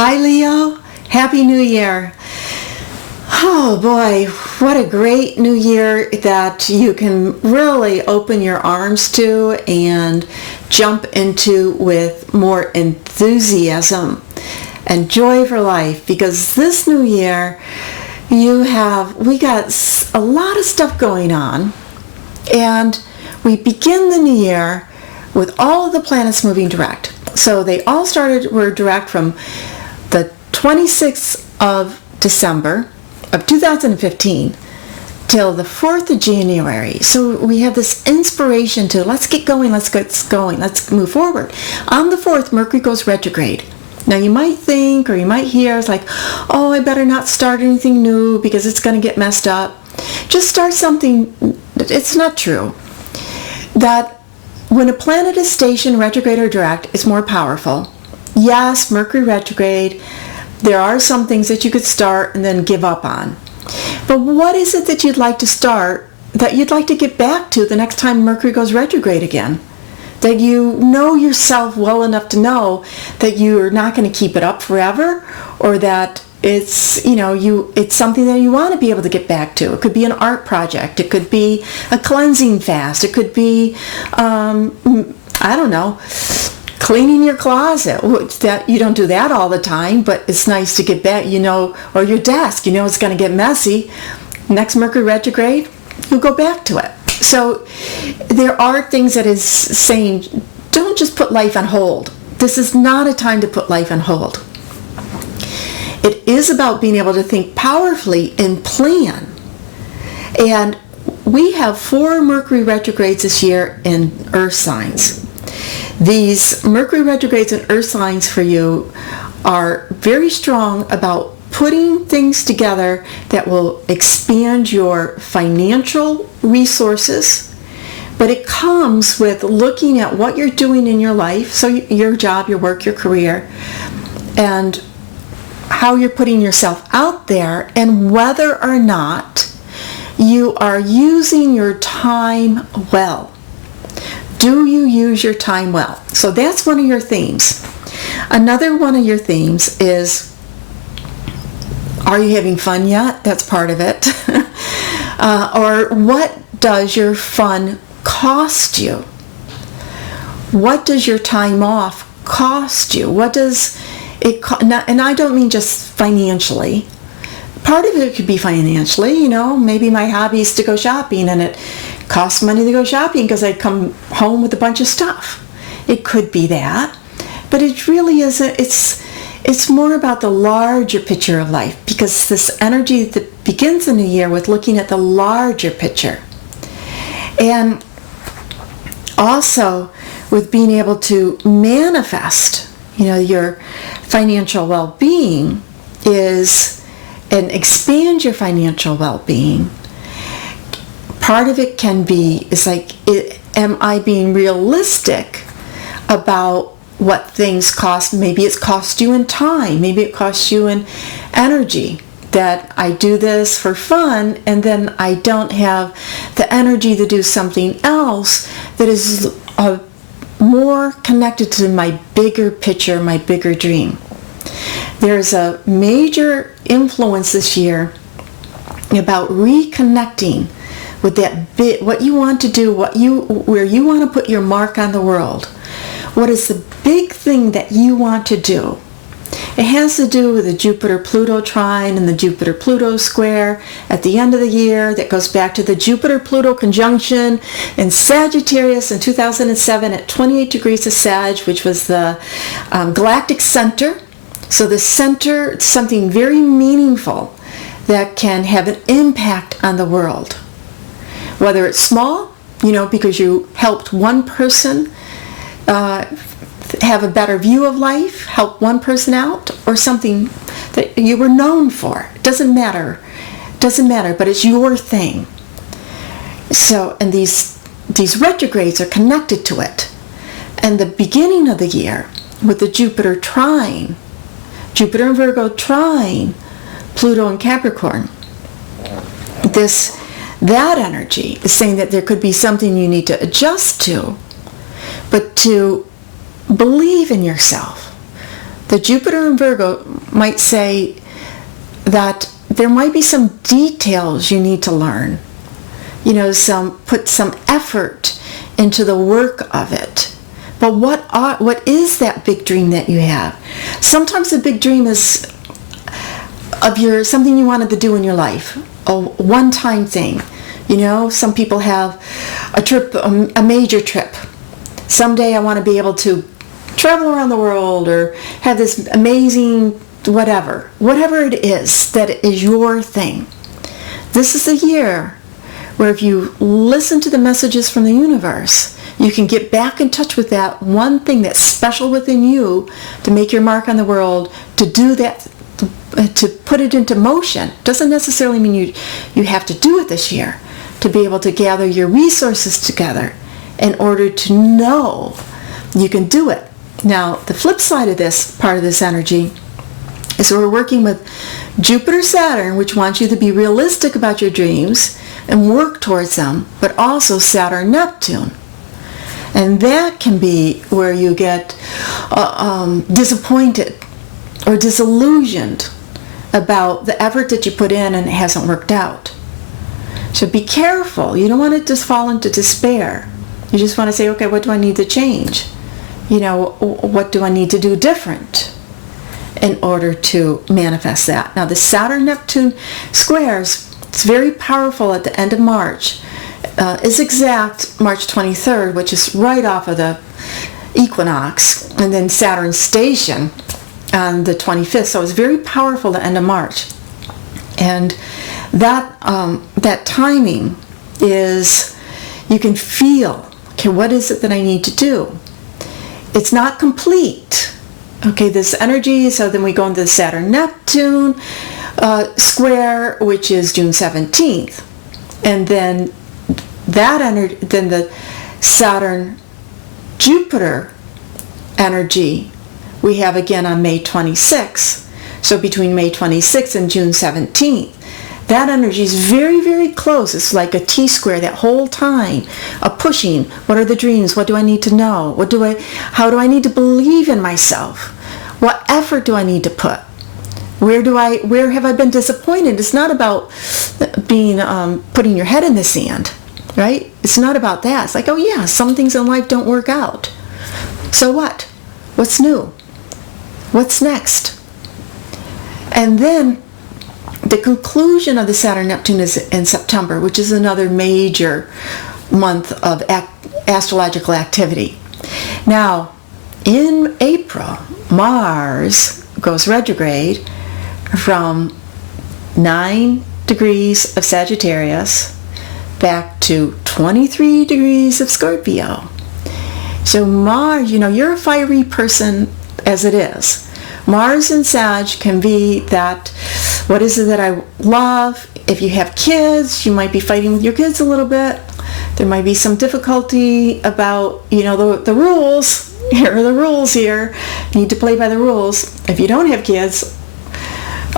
Hi Leo, Happy New Year. Oh boy, what a great new year that you can really open your arms to and jump into with more enthusiasm and joy for life, because this new year we got a lot of stuff going on, and we begin the new year with all of the planets moving direct. So they all were direct from the 26th of December of 2015 till the 4th of January. So we have this inspiration to let's get going, let's move forward. On the 4th, Mercury goes retrograde. Now you might think, or you might hear, it's like, oh, I better not start anything new because it's going to get messed up. Just start something. It's not true. That when a planet is stationed retrograde or direct, it's more powerful. Yes, Mercury retrograde, there are some things that you could start and then give up on. But what is it that you'd like to start, that you'd like to get back to the next time Mercury goes retrograde again? That you know yourself well enough to know that you're not going to keep it up forever, or that it's something that you want to be able to get back to. It could be an art project. It could be a cleansing fast. It could be, cleaning your closet. That you don't do that all the time, but it's nice to get back, or your desk, it's going to get messy. Next Mercury retrograde, you'll go back to it. So there are things that is saying, don't just put life on hold. This is not a time to put life on hold. It is about being able to think powerfully and plan. And we have 4 Mercury retrogrades this year in Earth signs. These Mercury retrogrades in Earth signs for you are very strong about putting things together that will expand your financial resources, but it comes with looking at what you're doing in your life, so your job, your work, your career, and how you're putting yourself out there, and whether or not you are using your time well. Do you use your time well? So that's one of your themes. Another one of your themes is, are you having fun yet? That's part of it. Or what does your fun cost you? What does your time off cost you? What does it cost? And I don't mean just financially. Part of it could be financially, maybe my hobby is to go shopping and it costs money to go shopping because I come home with a bunch of stuff. It could be that, but it really isn't. It's more about the larger picture of life, because this energy that begins the new year with looking at the larger picture. And also with being able to manifest, your financial well-being and expand your financial well-being. Part of it is like, am I being realistic about what things cost? Maybe it's cost you in time. Maybe it costs you in energy, that I do this for fun and then I don't have the energy to do something else that is more connected to my bigger picture, my bigger dream. There's a major influence this year about reconnecting with that bit, what you want to do, where you want to put your mark on the world. What is the big thing that you want to do? It has to do with the Jupiter-Pluto trine and the Jupiter-Pluto square at the end of the year. That goes back to the Jupiter-Pluto conjunction in Sagittarius in 2007 at 28 degrees of Sag, which was the galactic center. So the center, something very meaningful that can have an impact on the world. Whether it's small, because you helped one person have a better view of life, help one person out, or something that you were known for. It doesn't matter, but it's your thing. So, and these retrogrades are connected to it. And the beginning of the year with the Jupiter trine, Jupiter and Virgo trine, Pluto and Capricorn, that energy is saying that there could be something you need to adjust to, but to believe in yourself, The Jupiter in Virgo might say that there might be some details you need to learn. Put some effort into the work of it. But what is that big dream that you have? Sometimes the big dream is of something you wanted to do in your life, a one-time thing. Some people have a trip, a major trip. Someday I want to be able to travel around the world or have this amazing whatever it is that is your thing. This is the year where if you listen to the messages from the universe, you can get back in touch with that one thing that's special within you to make your mark on the world, to do that, to put it into motion. Doesn't necessarily mean you have to do it this year. To be able to gather your resources together in order to know you can do it. Now, the flip side of this, part of this energy, is we're working with Jupiter Saturn, which wants you to be realistic about your dreams and work towards them, but also Saturn Neptune. And that can be where you get disappointed or disillusioned about the effort that you put in and it hasn't worked out. So be careful. You don't want to just fall into despair. You just want to say, okay, what do I need to change? What do I need to do different in order to manifest that? Now, the Saturn-Neptune squares, it's very powerful at the end of March. Is exact March 23rd, which is right off of the equinox, and then Saturn's station on the 25th. So it's very powerful at the end of March. And that timing is, you can feel, okay, what is it that I need to do? It's not complete. Okay, this energy, so then we go into the Saturn-Neptune square, which is June 17th. And then then the Saturn-Jupiter energy we have again on May 26th. So between May 26th and June 17th. That energy is very, very close. It's like a T-square that whole time. A pushing. What are the dreams? What do I need to know? How do I need to believe in myself? What effort do I need to put? Where have I been disappointed? It's not about being putting your head in the sand, right? It's not about that. It's like, oh yeah, some things in life don't work out. So what? What's new? What's next? And then the conclusion of the Saturn-Neptune is in September, which is another major month of astrological activity. Now, in April, Mars goes retrograde from 9 degrees of Sagittarius back to 23 degrees of Scorpio. So Mars, you're a fiery person as it is. Mars and Sag can be that, what is it that I love? If you have kids, you might be fighting with your kids a little bit. There might be some difficulty about, the rules. Here are the rules here. You need to play by the rules. If you don't have kids,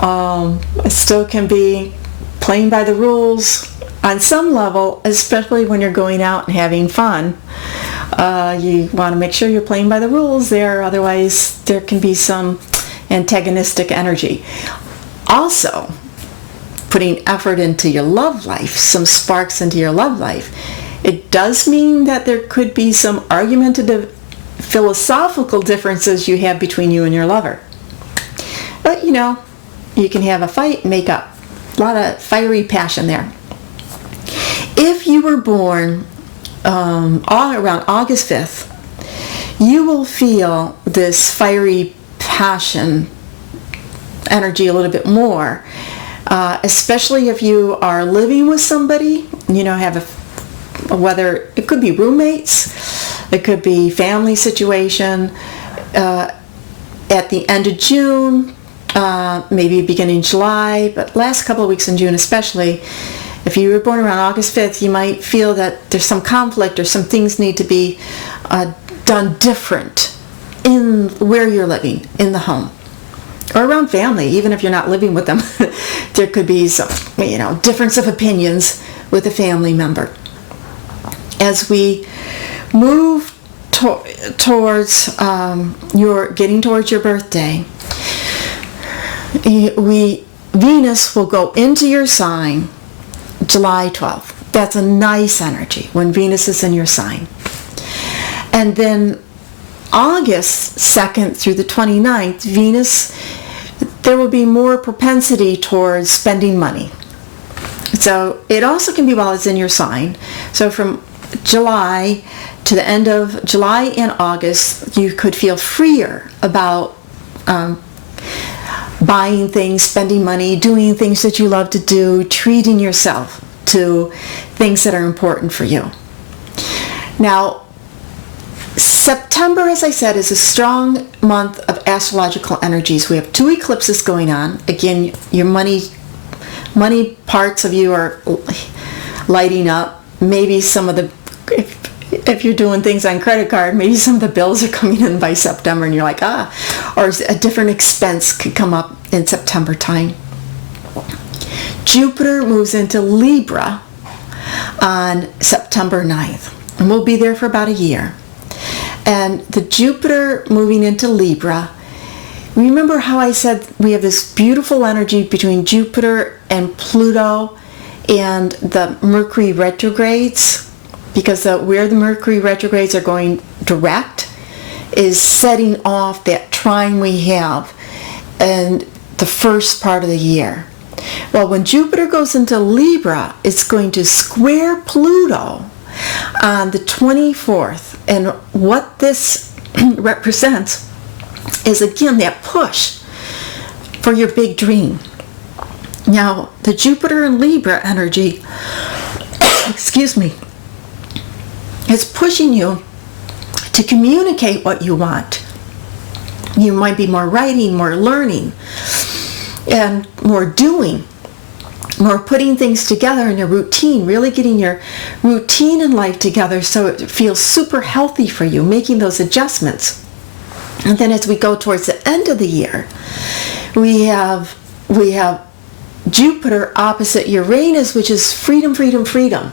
it still can be playing by the rules on some level, especially when you're going out and having fun. You want to make sure you're playing by the rules there, otherwise there can be some antagonistic energy. Also, putting effort into your love life, some sparks into your love life. It does mean that there could be some argumentative philosophical differences you have between you and your lover. But you can have a fight and make up. A lot of fiery passion there. If you were born all around August 5th, you will feel this fiery passion energy a little bit more, especially if you are living with somebody, whether it could be roommates, it could be family situation, at the end of June, maybe beginning July, but last couple of weeks in June especially. If you were born around August 5th, you might feel that there's some conflict or some things need to be done different in where you're living, in the home. Or around family, even if you're not living with them. There could be some, difference of opinions with a family member. As we move towards towards your birthday, Venus will go into your sign July 12th. That's a nice energy when Venus is in your sign. And then August 2nd through the 29th, Venus, there will be more propensity towards spending money. So it also can be while it's in your sign. So from July to the end of July and August, you could feel freer about buying things, spending money, doing things that you love to do, treating yourself to things that are important for you. Now, September, as I said, is a strong month of astrological energies. We have 2 eclipses going on. Again, your money parts of you are lighting up. Maybe some of the, if you're doing things on credit card, maybe some of the bills are coming in by September and you're like, or a different expense could come up in September time. Jupiter moves into Libra on September 9th, and we'll be there for about a year. And the Jupiter moving into Libra, remember how I said we have this beautiful energy between Jupiter and Pluto and the Mercury retrogrades? Because where the Mercury retrogrades are going direct is setting off that trine we have in the first part of the year. Well, when Jupiter goes into Libra, it's going to square Pluto on the 24th. And what this represents is, again, that push for your big dream. Now, the Jupiter and Libra energy, excuse me, is pushing you to communicate what you want. You might be more writing, more learning, and more doing, more putting things together in a routine, really getting your routine in life together so it feels super healthy for you, making those adjustments. And then as we go towards the end of the year, we have Jupiter opposite Uranus, which is freedom, freedom, freedom.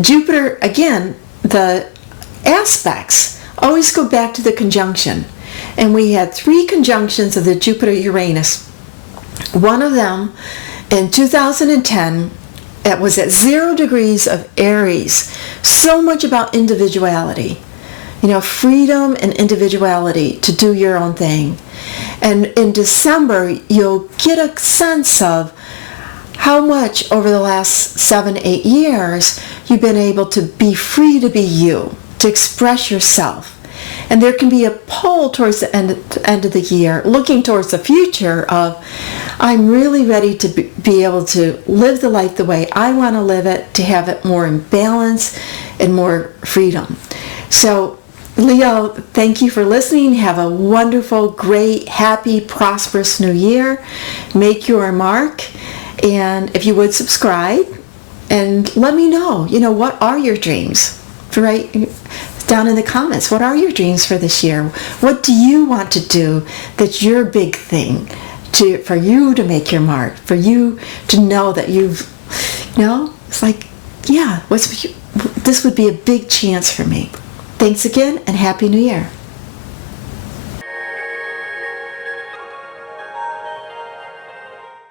Jupiter, again, the aspects always go back to the conjunction. And we had 3 conjunctions of the Jupiter-Uranus. One of them in 2010, it was at 0 degrees of Aries. So much about individuality. Freedom and individuality to do your own thing. And in December, you'll get a sense of how much over the last 7-8 years you've been able to be free to be you, to express yourself. And there can be a pull towards the end of the year, looking towards the future of, I'm really ready to be able to live the life the way I want to live it, to have it more in balance and more freedom. So, Leo, thank you for listening. Have a wonderful, great, happy, prosperous new year. Make your mark. And if you would subscribe and let me know, what are your dreams? Right down in the comments, what are your dreams for this year? What do you want to do that's your big thing for you to make your mark, for you to know that it's like, yeah, this would be a big chance for me. Thanks again and Happy New Year.